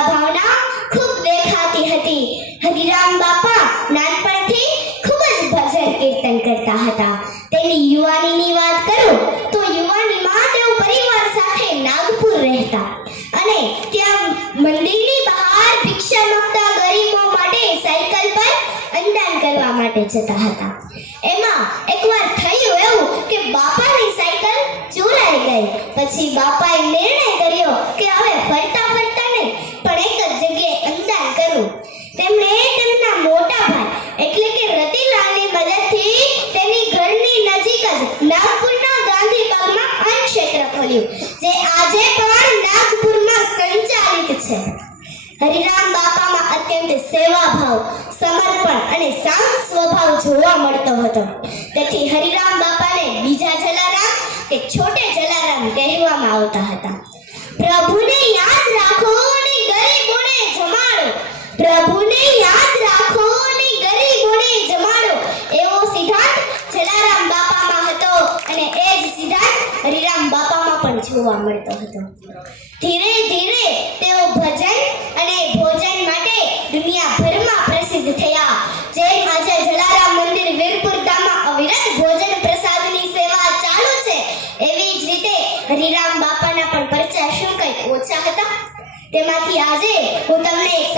સેવા ભાવના ખૂબ દેખાતી હતી. હરિરામ બાપા નાનપણથી ખૂબ જ ભજન કીર્તન કરતા હતા. તેની યુવાનીની વાત કરું તો યુવાનીમાં તેઓ પરિવાર સાથે નાગપુર રહેતા અને ત્યાં મંદિરની બહાર ભિક્ષા માંગતા ગરીબો માટે સાયકલ પર અંદાન કરવા માટે જતા હતા. એમાં એકવાર થયું એવું કે બાપાની સાયકલ ચોરાઈ ગઈ. પછી બાપાએ નિર્ણય કર્યો કે હવે ફરતા ફરતા નહીં પણ એક જ જગ્યાએ અંદાન કરવું. તેમણે તેમના મોટા ભાઈ એટલે કે રતિલાલની મદદથી તેની ઘરની નજીક જ નાગપુરના ગાંધી બાગમાં અન્નક્ષેત્ર ખોલ્યું, જે આજે પણ નાગપુરમાં સંચાલિત છે. હરિરામ બાપામાં અત્યંત સેવાભાવ, સમર્પણ અને શાંત સ્વભાવ જોવા મળતો હતો. તેથી હરિરામ બાપાને બીજા જલારામ કે છોટે જલારામ કહેવામાં આવતા હતા. પ્રભુને યાદ રાખો અને ગરીબોને જમાડો, પ્રભુને યાદ રાખો અને ગરીબોને જમાડો, એવો સિદ્ધાંત જલારામ બાપામાં હતો અને એ જ સિદ્ધાંત હરિરામ બાપામાં પણ જોવા મળતો હતો. ધીરે ધીરે તેઓ ભજન અને ભોજન માટે દુનિયાભરમાં પ્રસિદ્ધ થયા. જેમ આજે જલારામ મંદિર વીરપુર ધામમાં અવિરત ભોજન પ્રસાદની સેવા ચાલુ છે, એવી જ રીતે હરિરામ બાપાના પણ પરચા શું કંઈ ઓછા હતા? તેમાંથી આજે હું તમને એક